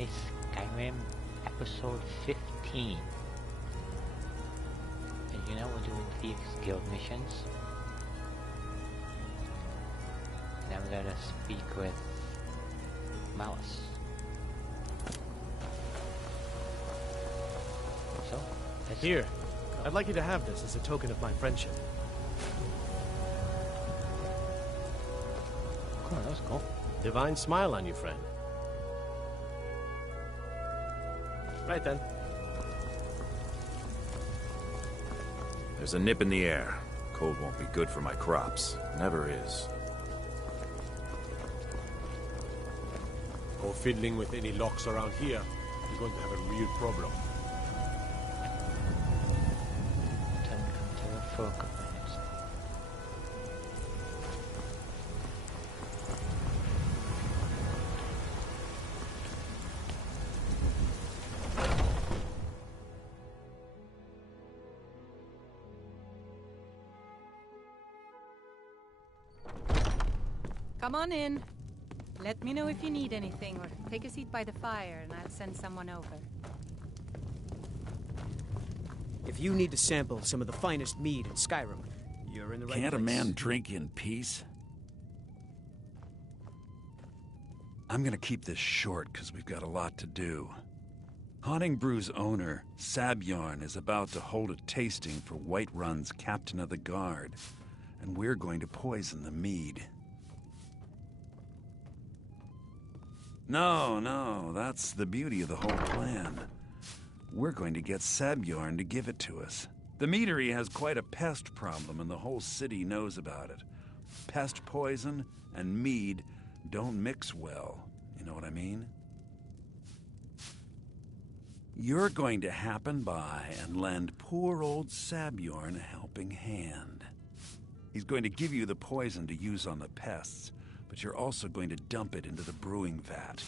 by Skyrim episode 15. As you know, we're doing Thieves Guild missions. Now we gotta speak with Malice. So, let's Here, I'd like you to have this as a token of my friendship. Cool, that was cool. Divine smile on you, friend. Right then. There's a nip in the air. Cold won't be good for my crops. Never is. Or fiddling with any locks around here, you're going to have a real problem. Time to come to a folk of minutes. Come on in. Let me know if you need anything, or take a seat by the fire and I'll send someone over. If you need to sample some of the finest mead in Skyrim, you're in the right place. Can't a man drink in peace? I'm gonna keep this short because we've got a lot to do. Haunting Brew's owner, Sabjorn, is about to hold a tasting for Whiterun's Captain of the Guard, and we're going to poison the mead. No, that's the beauty of the whole plan. We're going to get Sabjorn to give it to us. The meadery has quite a pest problem, and the whole city knows about it. Pest poison and mead don't mix well. You know what I mean? You're going to happen by and lend poor old Sabjorn a helping hand. He's going to give you the poison to use on the pests, but you're also going to dump it into the brewing vat.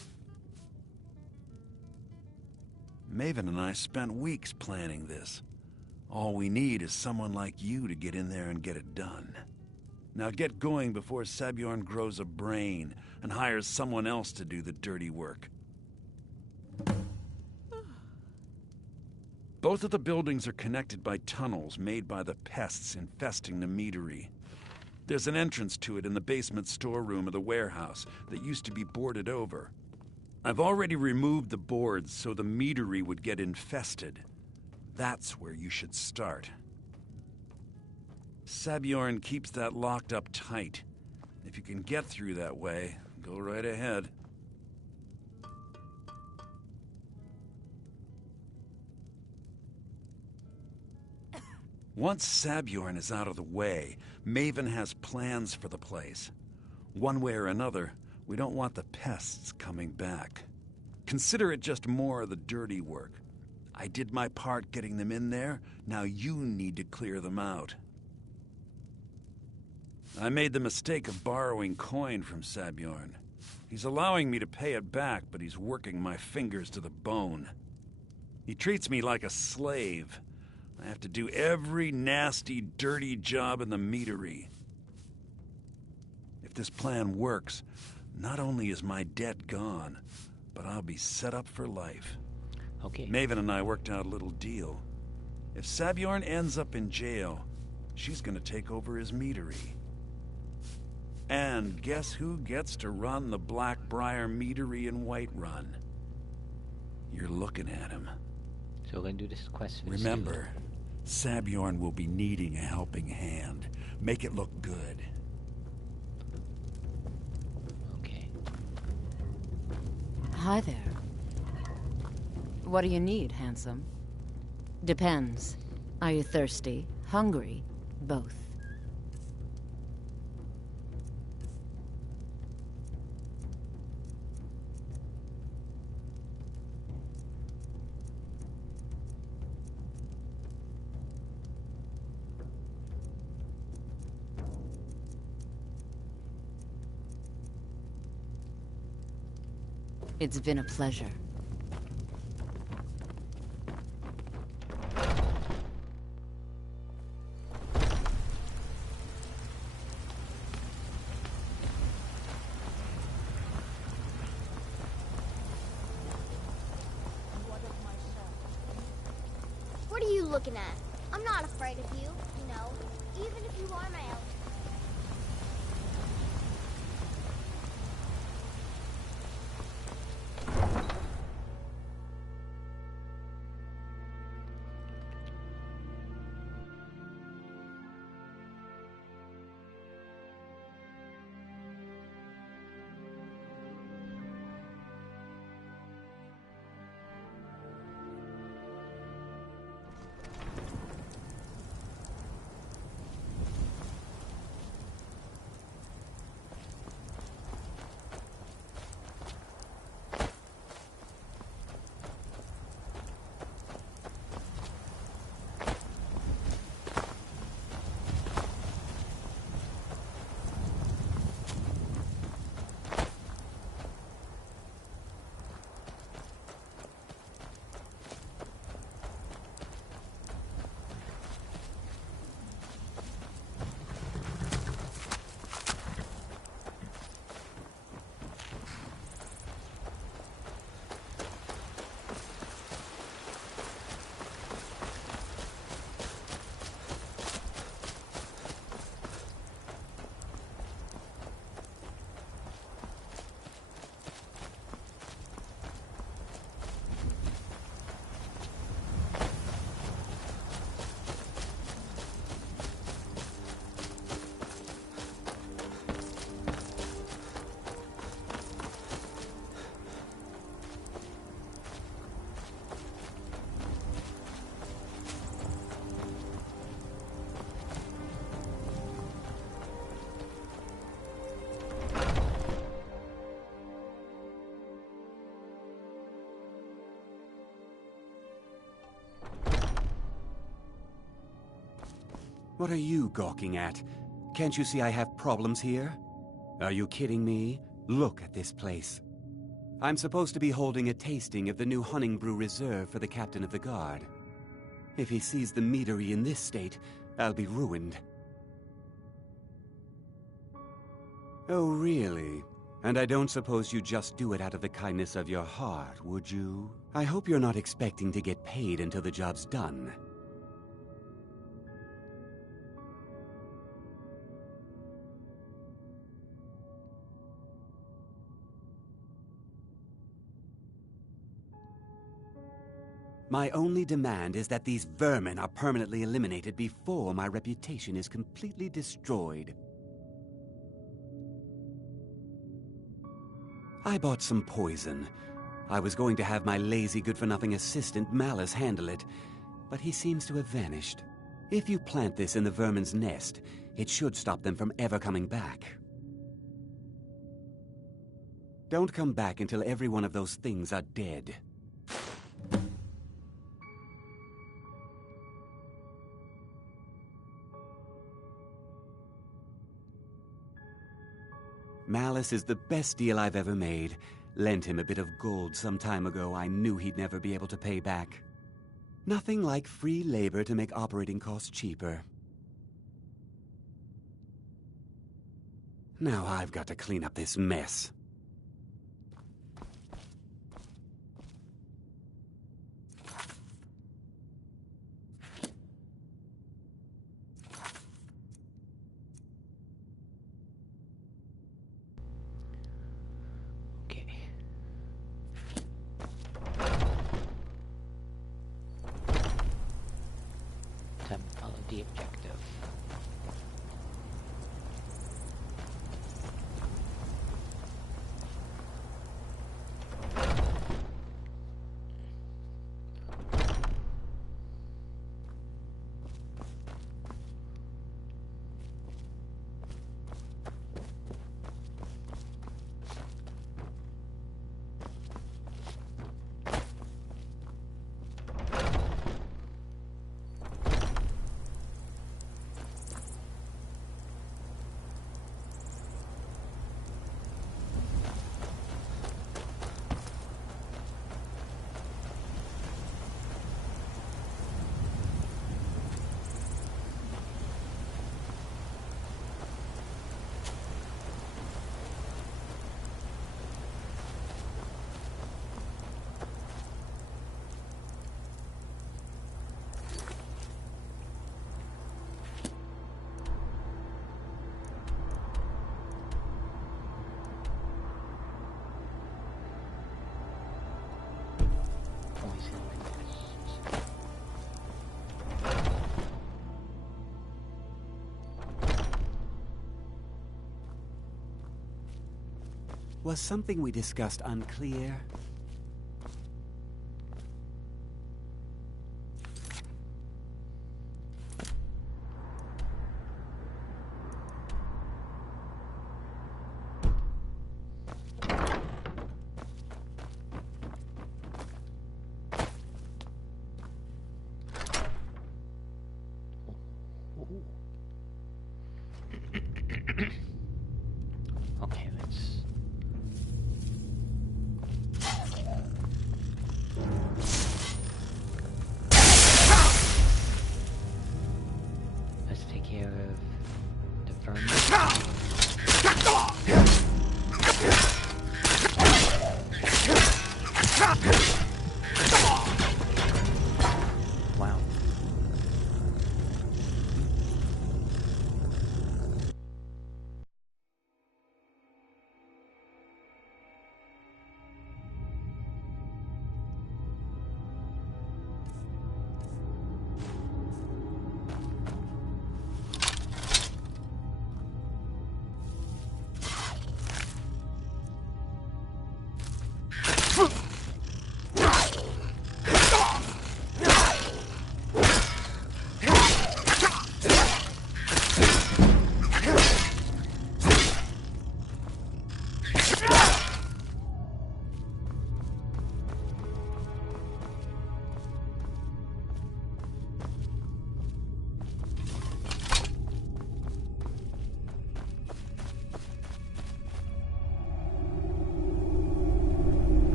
Maven and I spent weeks planning this. All we need is someone like you to get in there and get it done. Now get going before Sabjorn grows a brain and hires someone else to do the dirty work. Both of the buildings are connected by tunnels made by the pests infesting the meadery. There's an entrance to it in the basement storeroom of the warehouse that used to be boarded over. I've already removed the boards so the meadery would get infested. That's where you should start. Sabjorn keeps that locked up tight. If you can get through that way, go right ahead. Once Sabjorn is out of the way, Maven has plans for the place. One way or another, we don't want the pests coming back. Consider it just more of the dirty work. I did my part getting them in there, now you need to clear them out. I made the mistake of borrowing coin from Sabjorn. He's allowing me to pay it back, but he's working my fingers to the bone. He treats me like a slave. I have to do every nasty, dirty job in the meadery. If this plan works, not only is my debt gone, but I'll be set up for life. Okay. Maven and I worked out a little deal. If Sabjorn ends up in jail, she's gonna take over his meadery. And guess who gets to run the Blackbriar meadery in Whiterun? You're looking at him. So we're gonna do this quest. Remember, Sabjorn will be needing a helping hand. Make it look good. Okay. Hi there. What do you need, handsome? Depends. Are you thirsty? Hungry? Both. It's been a pleasure. looking at? I'm not afraid of you, you know, even if you are my elf. What are you gawking at? Can't you see I have problems here? Are you kidding me? Look at this place. I'm supposed to be holding a tasting of the new Hunting Brew Reserve for the Captain of the Guard. If he sees the meadery in this state, I'll be ruined. Oh, really? And I don't suppose you just do it out of the kindness of your heart, would you? I hope you're not expecting to get paid until the job's done. My only demand is that these vermin are permanently eliminated before my reputation is completely destroyed. I bought some poison. I was going to have my lazy, good-for-nothing assistant Malice handle it, but he seems to have vanished. If you plant this in the vermin's nest, it should stop them from ever coming back. Don't come back until every one of those things are dead. Malice is the best deal I've ever made. Lent him a bit of gold some time ago I knew he'd never be able to pay back. Nothing like free labor to make operating costs cheaper. Now I've got to clean up this mess. The objective. Was something we discussed unclear? Okay, let's take care of the vermin. Wow.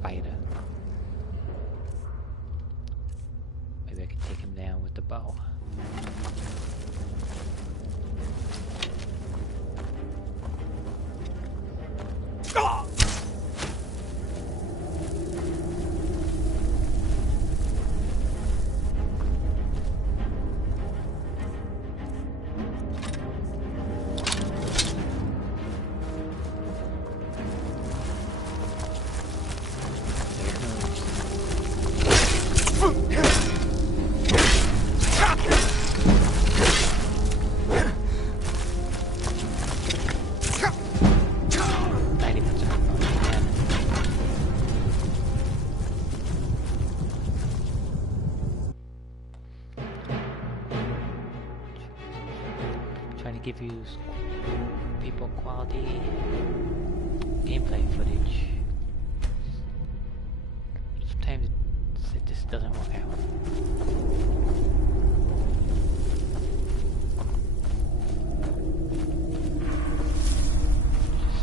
spider. Maybe I can take him down with the bow. trying to give you people quality gameplay footage. Sometimes it just doesn't work out.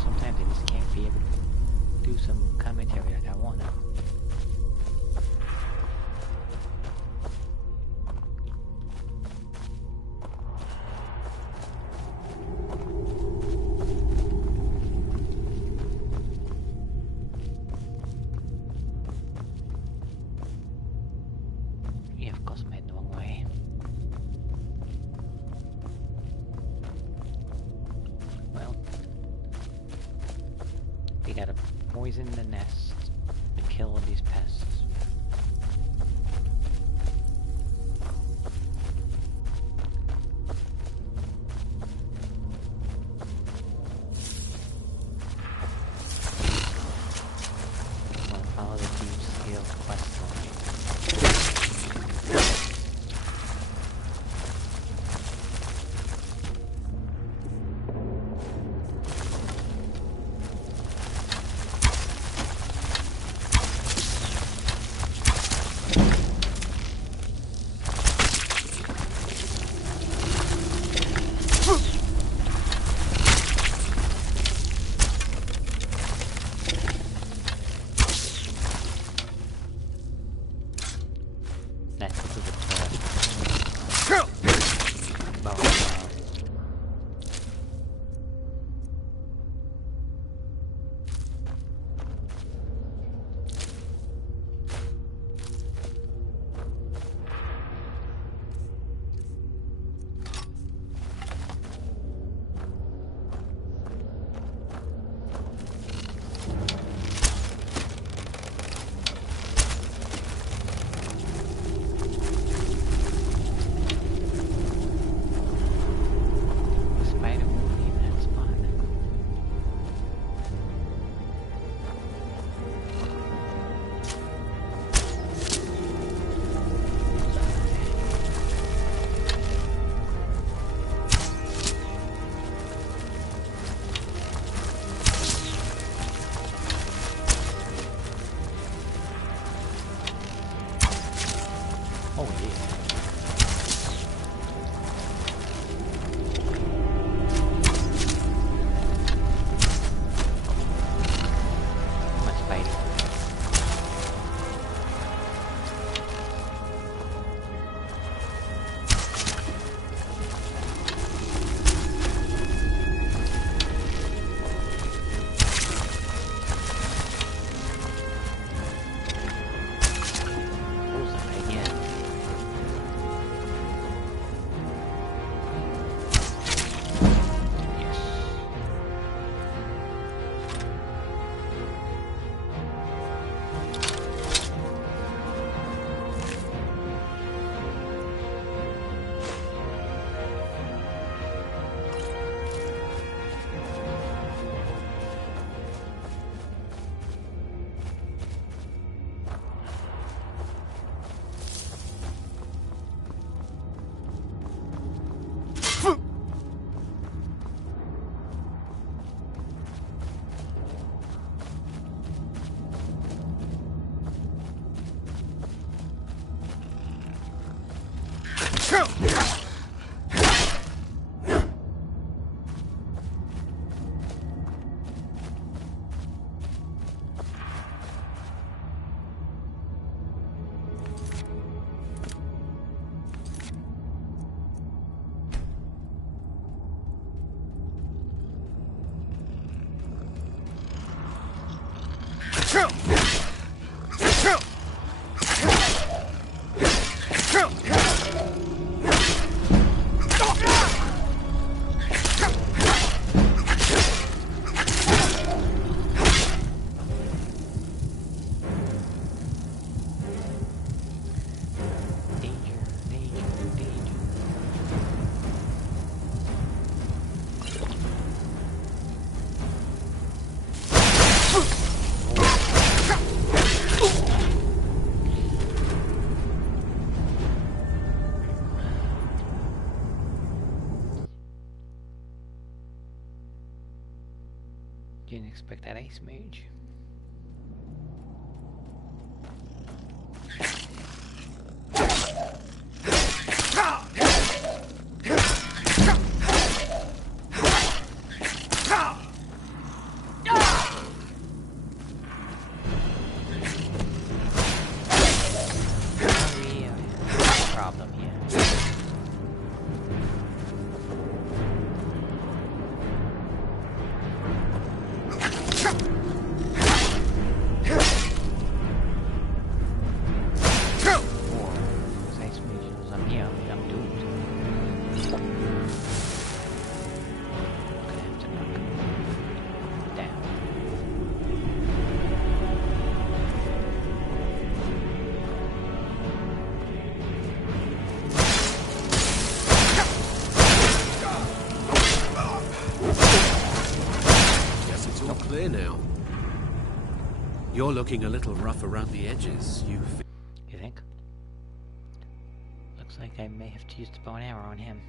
Sometimes I just can't be able to do some commentary like I want to. Yeah, of course I'm heading the wrong way. Well, we gotta poison the nest and kill all these pests. I'll follow the deep scale quest line. That's a good Oh yeah. My Spidey. Bullseye again. Didn't expect that ace mage. Problem here. Clear now. You're looking a little rough around the edges. You think? Looks like I may have to use the bow and arrow on him.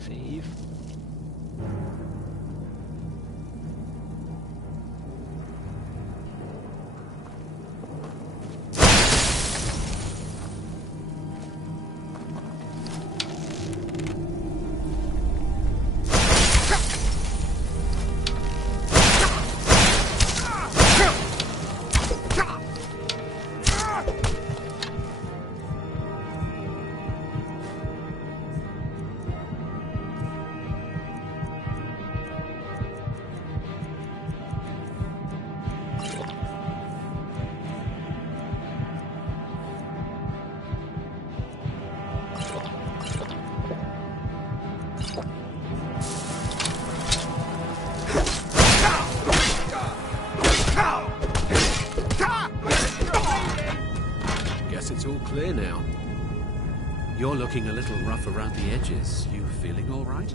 Save. It's all clear now. You're looking a little rough around the edges. You feeling all right?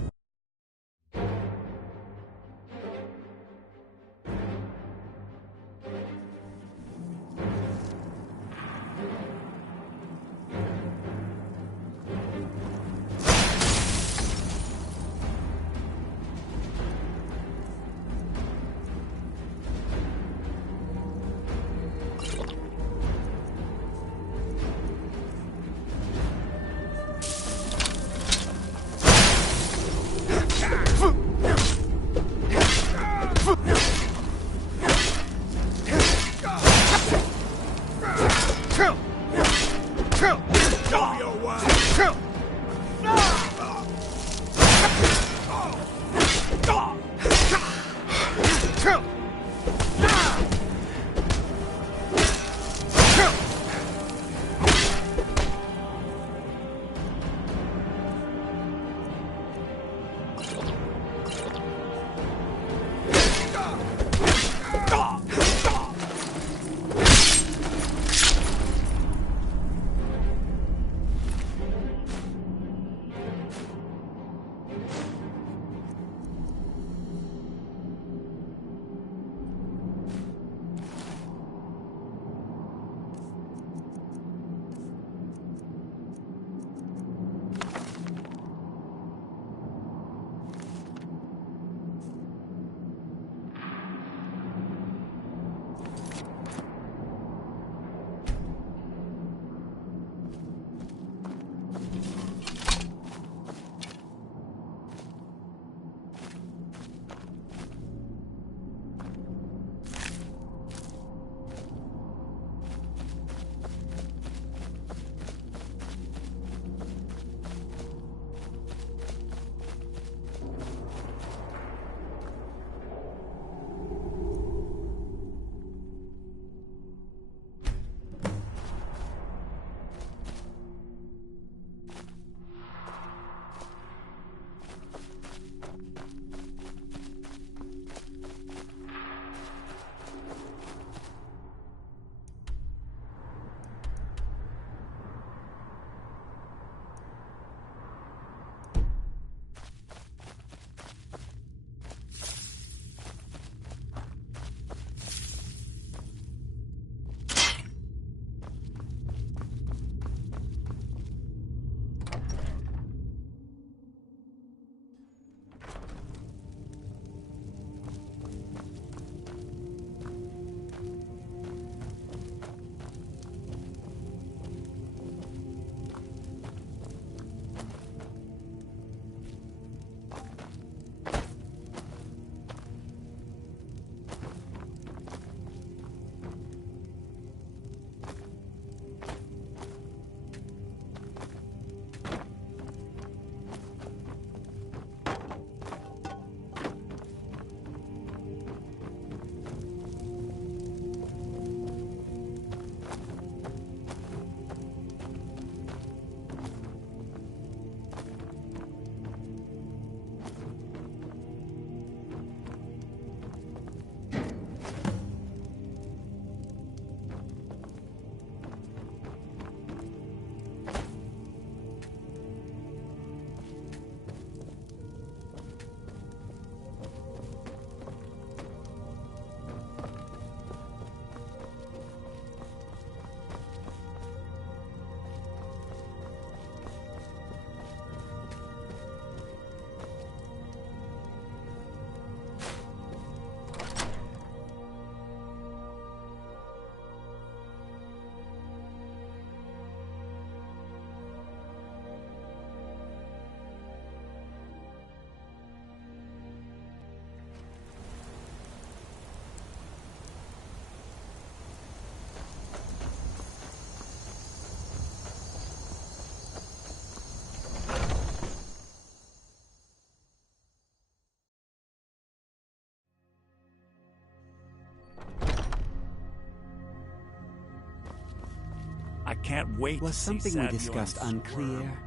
can't wait Was to see something we Sabjorn discussed squirm. unclear?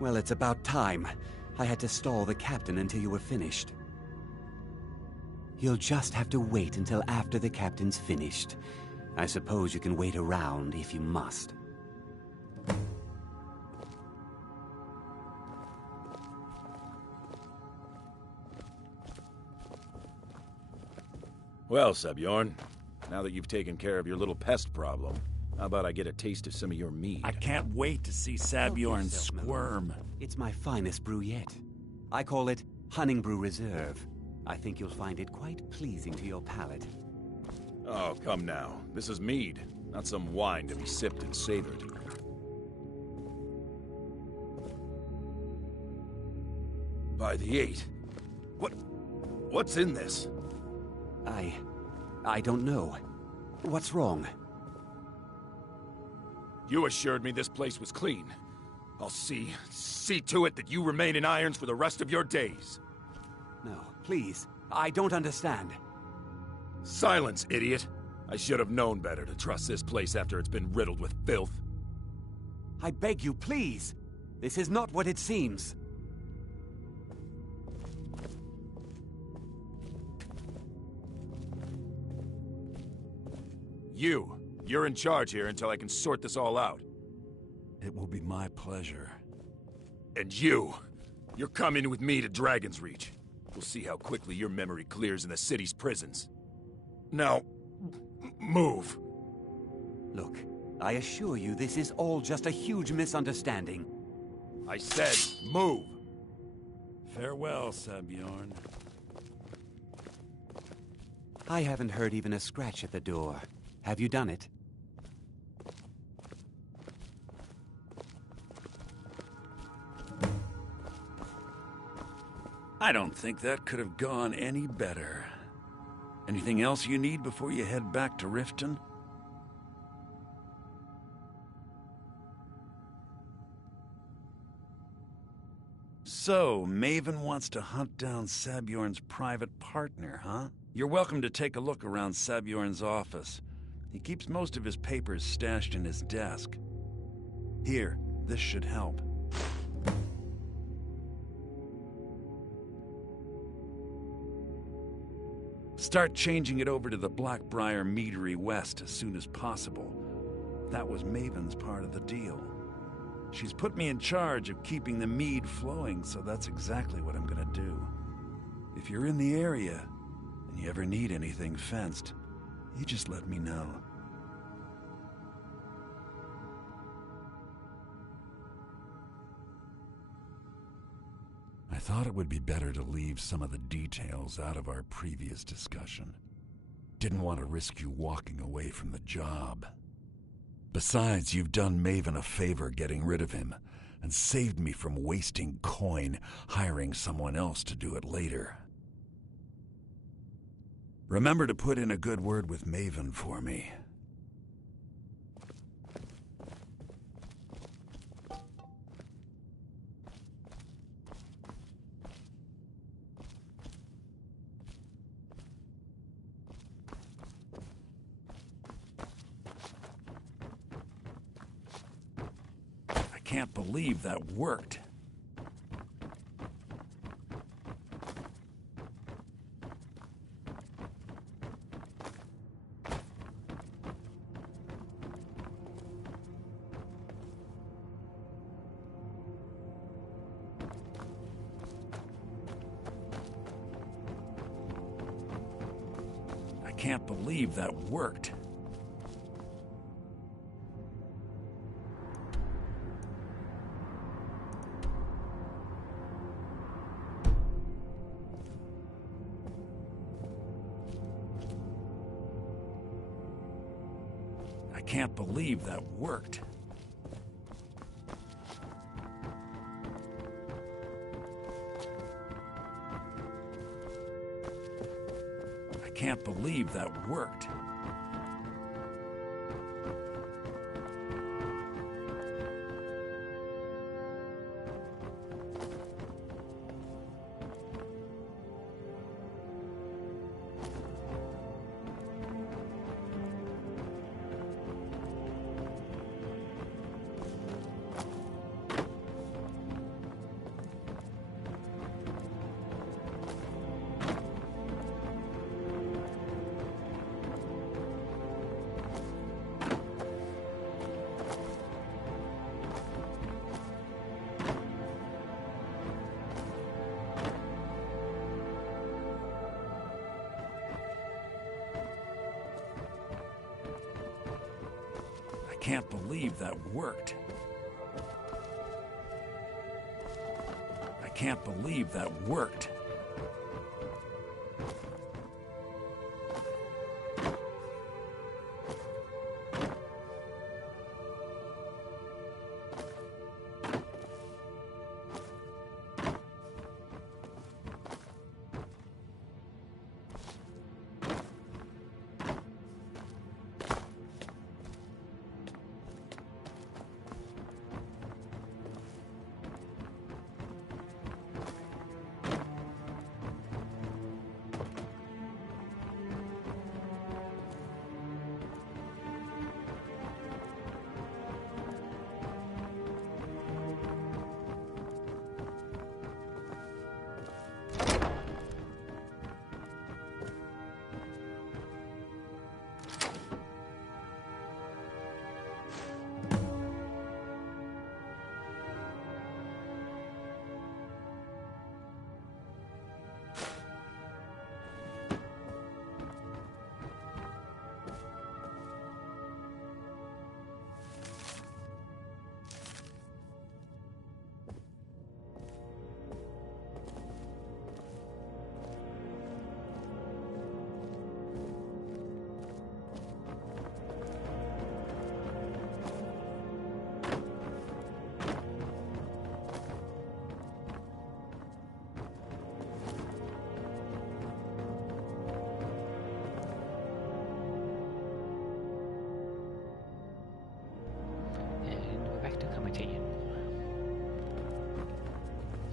Well, it's about time. I had to stall the captain until you were finished. You'll just have to wait until after the captain's finished. I suppose you can wait around if you must. Well, Sabjorn, now that you've taken care of your little pest problem, how about I get a taste of some of your mead? I can't wait to see Sabjorn squirm. It's my finest brew yet. I call it Honningbrew Reserve. I think you'll find it quite pleasing to your palate. Oh, come now. This is mead, not some wine to be sipped and savored. By the 8. What's in this? I don't know. What's wrong? You assured me this place was clean. I'll see to it that you remain in irons for the rest of your days. No, please. I don't understand. Silence, idiot. I should have known better to trust this place after it's been riddled with filth. I beg you, please. This is not what it seems. You're in charge here until I can sort this all out. It will be my pleasure. And you're coming with me to Dragon's Reach. We'll see how quickly your memory clears in the city's prisons. Now, move. Look, I assure you this is all just a huge misunderstanding. I said, move. Farewell, Sabjorn. I haven't heard even a scratch at the door. Have you done it? I don't think that could have gone any better. Anything else you need before you head back to Riften? So, Maven wants to hunt down Sabjorn's private partner, huh? You're welcome to take a look around Sabjorn's office. He keeps most of his papers stashed in his desk. Here, this should help. Start changing it over to the Blackbriar Meadery West as soon as possible. That was Maven's part of the deal. She's put me in charge of keeping the mead flowing, so that's exactly what I'm gonna do. If you're in the area, and you ever need anything fenced, you just let me know. I thought it would be better to leave some of the details out of our previous discussion. Didn't want to risk you walking away from the job. Besides, you've done Maven a favor getting rid of him, and saved me from wasting coin hiring someone else to do it later. Remember to put in a good word with Maven for me. I can't believe that worked. I can't believe that worked. I can't believe that worked. I can't believe that worked. can't believe that worked. I can't believe that worked.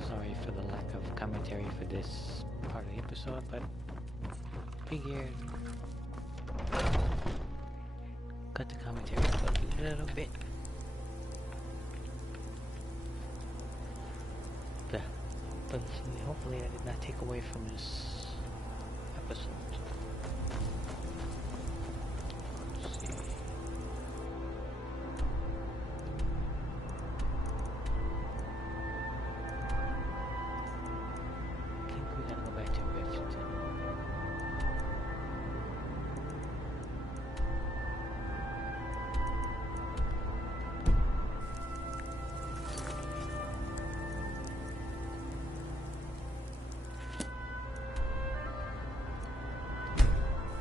Sorry for the lack of commentary for this part of the episode, but figured cut the commentary a little bit. But hopefully I did not take away from this episode. Let's see. I think we gotta go back to Rift.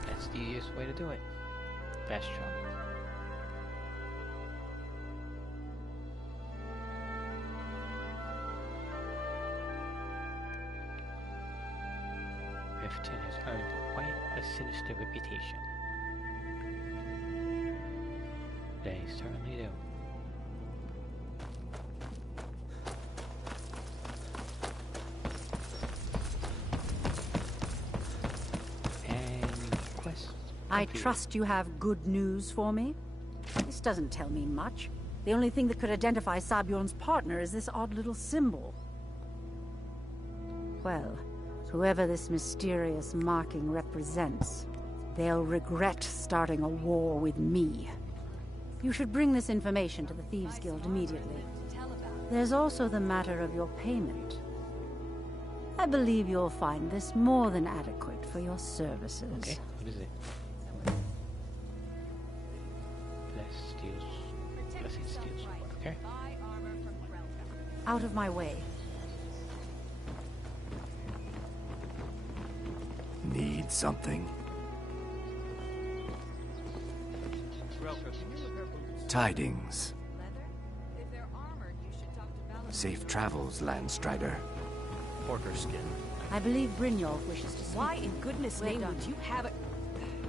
That's the easiest way to do it. Fast travel. Riften has earned quite a sinister reputation. They certainly do. And quest. I trust you have good news for me? This doesn't tell me much. The only thing that could identify Sabjorn's partner is this odd little symbol. Well, whoever this mysterious marking represents, they'll regret starting a war with me. You should bring this information to the Thieves Guild immediately. There's also the matter of your payment. I believe you'll find this more than adequate for your services. Okay, what is it? Blessed steals. Okay. Out of my way. Need something? Tidings. Safe travels, Landstrider. Porker skin. I believe Brynjolf wishes to speak. Why in goodness' name would you have it?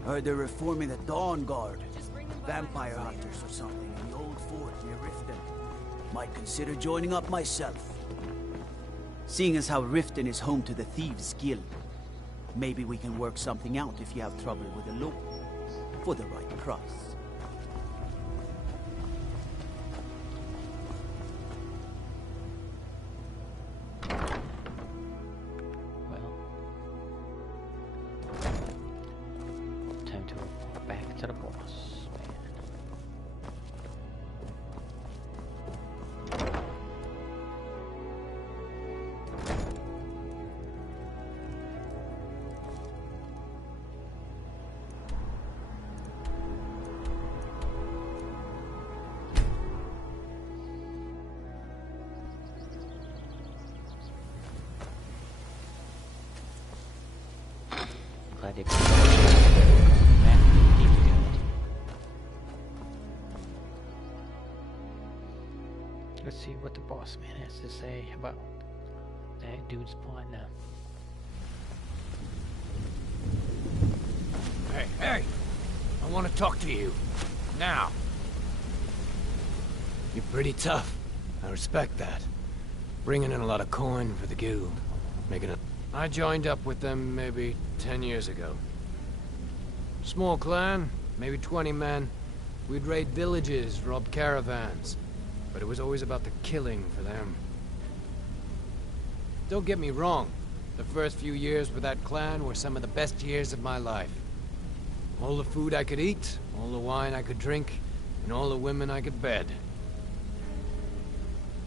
Heard they're reforming the Dawn Guard. Vampire hunters or something in the old fort near Riften. Might consider joining up myself. Seeing as how Riften is home to the Thieves Guild, maybe we can work something out if you have trouble with the law. For the right price. Well, time to report back to the boss, man. glad you could back to the Thieves Guild. Let's see what the boss man has to say about that dude's partner. Hey! I want to talk to you. Now. You're pretty tough. I respect that. Bringing in a lot of coin for the guild. Making it. I joined up with them maybe 10 years ago. Small clan, maybe 20 men. We'd raid villages, rob caravans. But it was always about the killing for them. Don't get me wrong. The first few years with that clan were some of the best years of my life. All the food I could eat, all the wine I could drink, and all the women I could bed.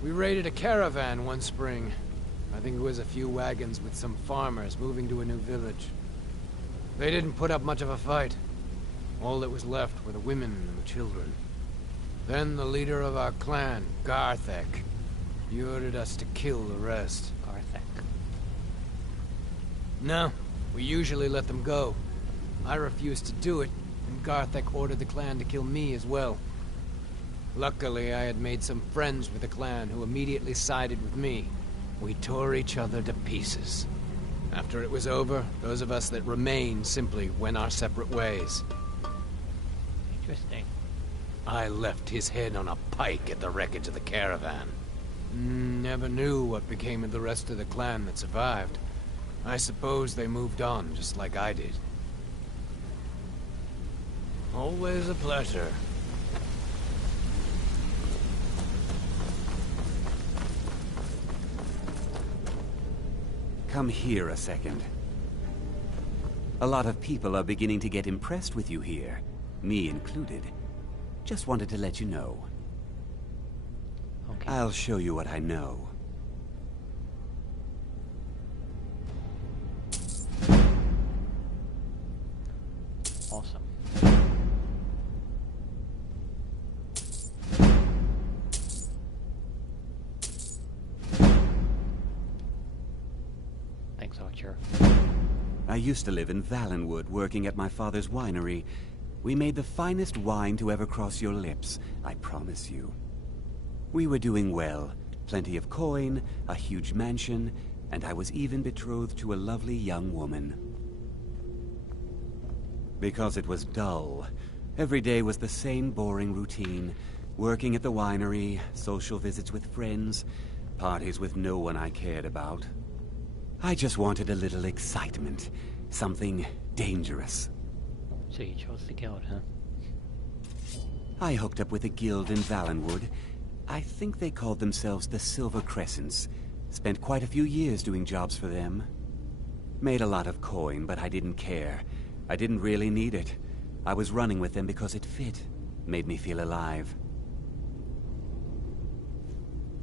We raided a caravan one spring. I think it was a few wagons with some farmers moving to a new village. They didn't put up much of a fight. All that was left were the women and the children. Then the leader of our clan, Garthek, he ordered us to kill the rest. Garthek. No, we usually let them go. I refused to do it, and Garthek ordered the clan to kill me as well. Luckily, I had made some friends with the clan who immediately sided with me. We tore each other to pieces. After it was over, those of us that remained simply went our separate ways. Interesting. I left his head on a pike at the wreckage of the caravan. Never knew what became of the rest of the clan that survived. I suppose they moved on, just like I did. Always a pleasure. Come here a second. A lot of people are beginning to get impressed with you here, me included. Just wanted to let you know. Okay. I'll show you what I know. Awesome. Thanks, Archer. I used to live in Valenwood, working at my father's winery. We made the finest wine to ever cross your lips, I promise you. We were doing well. Plenty of coin, a huge mansion, and I was even betrothed to a lovely young woman. Because it was dull. Every day was the same boring routine. Working at the winery, social visits with friends, parties with no one I cared about. I just wanted a little excitement. Something dangerous. So you chose the guild, huh? I hooked up with a guild in Valenwood. I think they called themselves the Silver Crescents. Spent quite a few years doing jobs for them. Made a lot of coin, but I didn't care. I didn't really need it. I was running with them because it fit. Made me feel alive.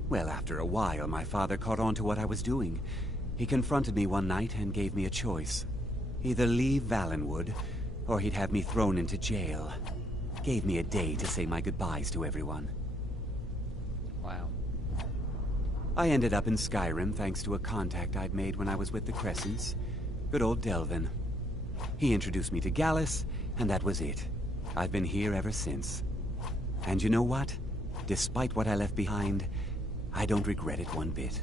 Well, after a while, my father caught on to what I was doing. He confronted me one night and gave me a choice. Either leave Valenwood, or he'd have me thrown into jail. Gave me a day to say my goodbyes to everyone. Wow. I ended up in Skyrim thanks to a contact I'd made when I was with the Crescents. Good old Delvin. He introduced me to Gallus, and that was it. I've been here ever since. And you know what? Despite what I left behind, I don't regret it one bit.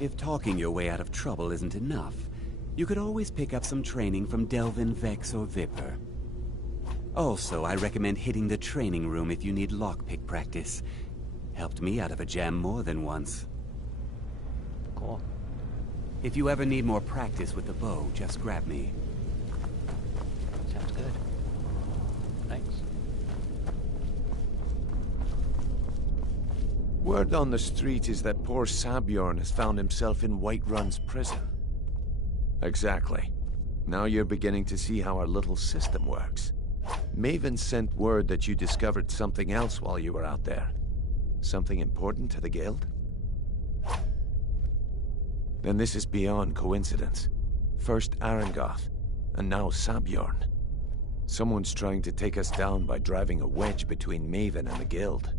If talking your way out of trouble isn't enough, you could always pick up some training from Delvin, Vex, or Viper. Also, I recommend hitting the training room if you need lockpick practice. Helped me out of a jam more than once. Cool. If you ever need more practice with the bow, just grab me. Sounds good. Thanks. Word on the street is that poor Sabjorn has found himself in Whiterun's prison. Exactly. Now you're beginning to see how our little system works. Maven sent word that you discovered something else while you were out there. Something important to the guild? Then this is beyond coincidence. First Arangoth, and now Sabjorn. Someone's trying to take us down by driving a wedge between Maven and the guild.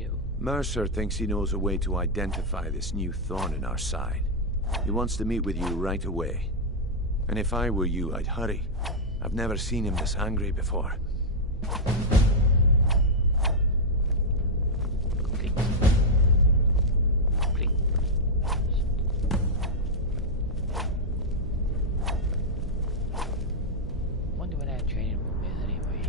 do? Mercer thinks he knows a way to identify this new thorn in our side. He wants to meet with you right away. And if I were you, I'd hurry. I've never seen him this angry before. Wonder where that training room is anyway.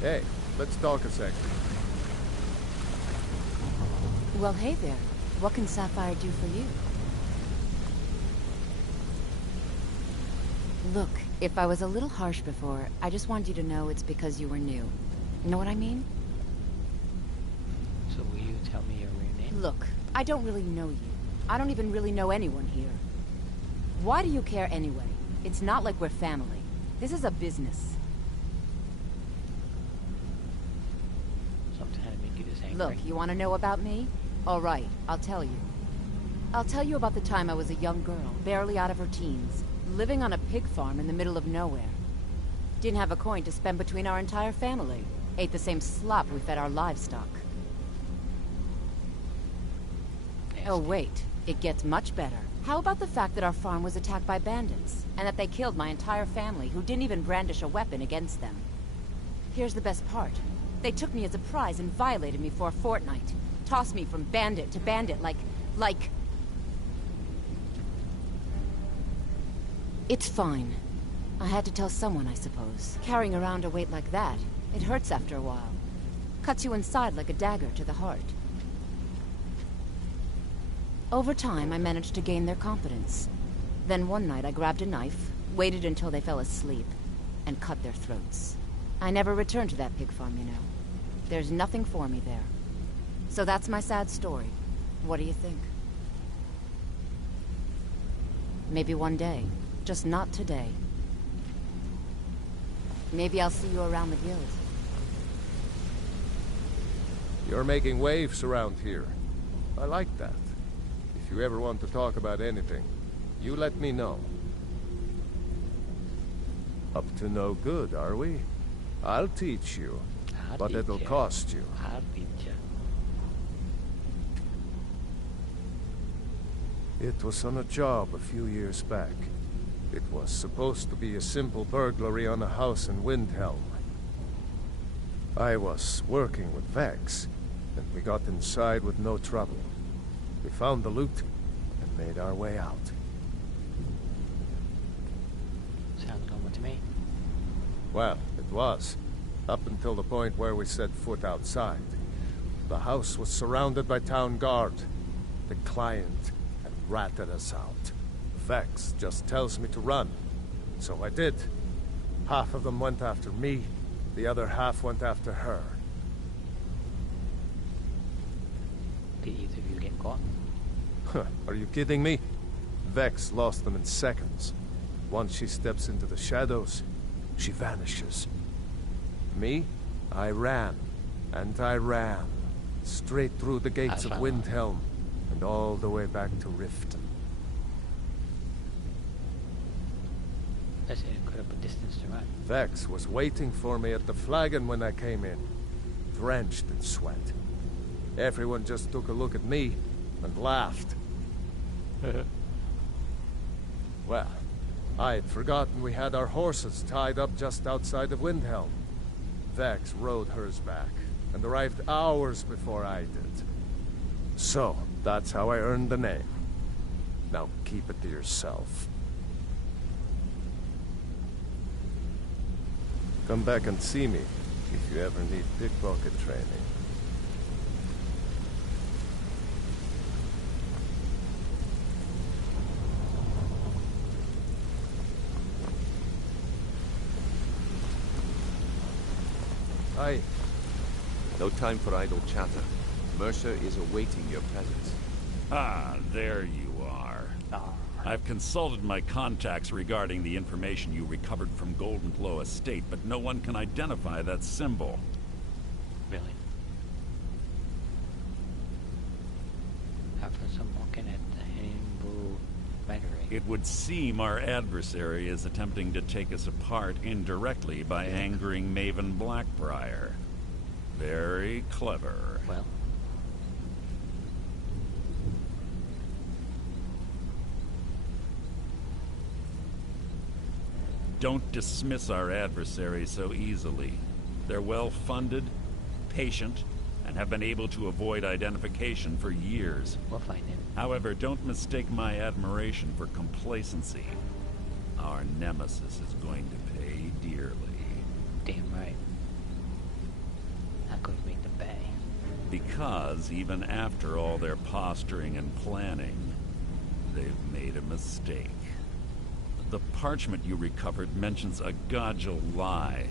Hey, let's talk a second. Well, hey there. What can Sapphire do for you? Look, if I was a little harsh before, I just want you to know it's because you were new. Know what I mean? So will you tell me your real name? Look, I don't really know you. I don't even really know anyone here. Why do you care anyway? It's not like we're family. This is a business. So I'm trying to make you this angry. Look, you want to know about me? All right, I'll tell you. I'll tell you about the time I was a young girl, barely out of her teens, living on a pig farm in the middle of nowhere. Didn't have a coin to spend between our entire family. Ate the same slop we fed our livestock. Nasty. Oh wait, it gets much better. How about the fact that our farm was attacked by bandits, and that they killed my entire family who didn't even brandish a weapon against them? Here's the best part. They took me as a prize and violated me for a fortnight. Tossed me from bandit to bandit like... It's fine. I had to tell someone, I suppose. Carrying around a weight like that, it hurts after a while. Cuts you inside like a dagger to the heart. Over time, I managed to gain their confidence. Then one night I grabbed a knife, waited until they fell asleep, and cut their throats. I never returned to that pig farm, you know. There's nothing for me there. So that's my sad story. What do you think? Maybe one day. Just not today. Maybe I'll see you around the guild. You're making waves around here. I like that. If you ever want to talk about anything, you let me know. Up to no good, are we? I'll teach you. But it'll cost you. I'll beat you. It was on a job a few years back. It was supposed to be a simple burglary on a house in Windhelm. I was working with Vex, and we got inside with no trouble. We found the loot and made our way out. Sounds normal to me. Well, it was. Up until the point where we set foot outside. The house was surrounded by town guard. The client had ratted us out. Vex just tells me to run. So I did. Half of them went after me, the other half went after her. Did either of you get caught? Huh, are you kidding me? Vex lost them in seconds. Once she steps into the shadows, she vanishes. Me? I ran. And I ran. Straight through the gates of Windhelm, and all the way back to Riften. That's an incredible distance to run. Vex was waiting for me at the flagon when I came in, drenched in sweat. Everyone just took a look at me and laughed. Well, I had forgotten we had our horses tied up just outside of Windhelm. Vex rode hers back, and arrived hours before I did. So, that's how I earned the name. Now keep it to yourself. Come back and see me, if you ever need pickpocket training. Aye. No time for idle chatter. Mercer is awaiting your presence. Ah, there you are. I've consulted my contacts regarding the information you recovered from Golden Glow Estate, but no one can identify that symbol. Really? After some looking at the Hindu battery. It would seem our adversary is attempting to take us apart indirectly by angering Maven Blackbriar. Very clever. Well. Don't dismiss our adversary so easily. They're well-funded, patient, and have been able to avoid identification for years. We'll find him. However, don't mistake my admiration for complacency. Our nemesis is going to pay dearly. Damn right. Not going to make them pay. Because even after all their posturing and planning, they've made a mistake. The parchment you recovered mentions a Gajal lie.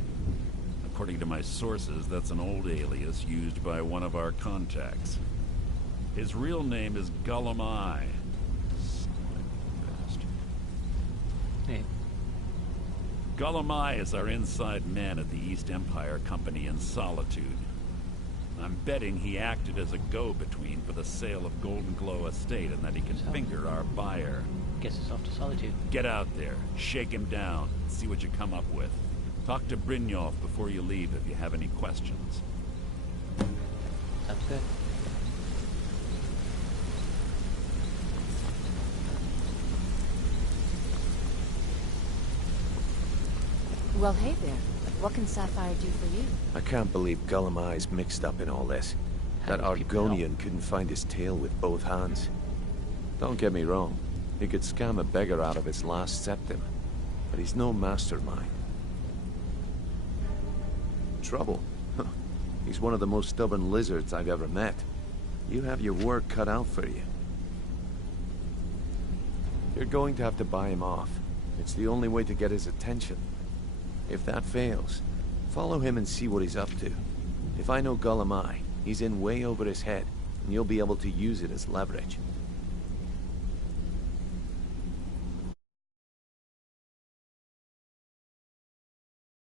According to my sources, that's an old alias used by one of our contacts. His real name is Gullumai. Hey. Gullumai is our inside man at the East Empire Company in Solitude. I'm betting he acted as a go-between for the sale of Golden Glow Estate and that he can finger our buyer. Gets us off to Solitude. Get out there, shake him down, see what you come up with. Talk to Brynjolf before you leave if you have any questions. Sounds good. Well, hey there. What can Sapphire do for you? I can't believe Gullumai's mixed up in all this. That Argonian couldn't find his tail with both hands. Don't get me wrong. He could scam a beggar out of his last septim. But he's no mastermind. Trouble? Huh. He's one of the most stubborn lizards I've ever met. You have your work cut out for you. You're going to have to buy him off. It's the only way to get his attention. If that fails, follow him and see what he's up to. If I know Gullumai, he's in way over his head, and you'll be able to use it as leverage.